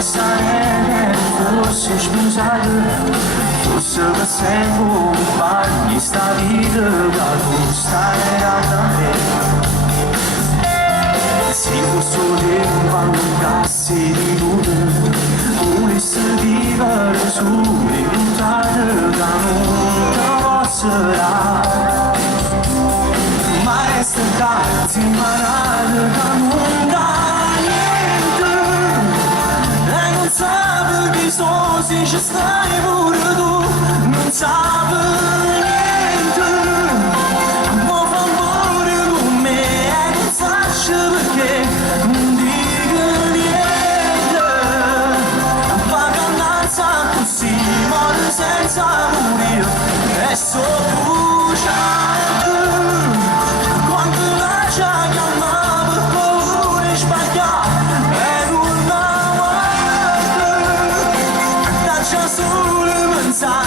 sarei fosse sposare, fosse per sempre compagni sta vita da gustare da me. Se fosse tempo allungasse di luna, volesse vivere sole lontane da non sarà. Ma resta tardi, ma nada da non dà niente. E non sabe che sono se ci stai pure tu, non sabe niente. Ma fa amore con me e non faccia perché non dica niente. Fa cannanza così, muore senza morire e so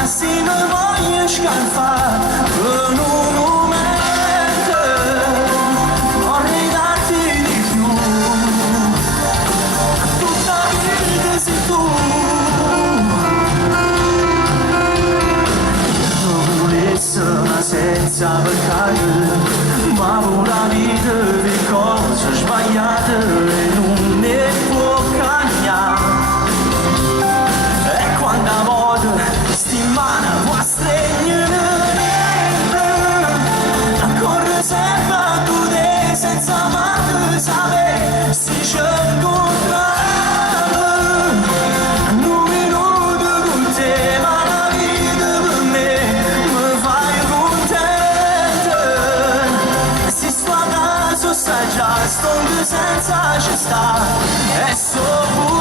se me voglio scalfare per un momento, vorrei darti di più, tutta la vita sei tu. Non volessi ma senza peccare, ma con la vita di cose sbagliate e non ne può cambiare. E quando a volte settimana può stregnere niente, ancora sempre tu te senza mai sapere se ci incontrava. Un minuto con te, ma la vita per me mi fai contenta. Se sto a caso sai già, sto senza ci sta, è solo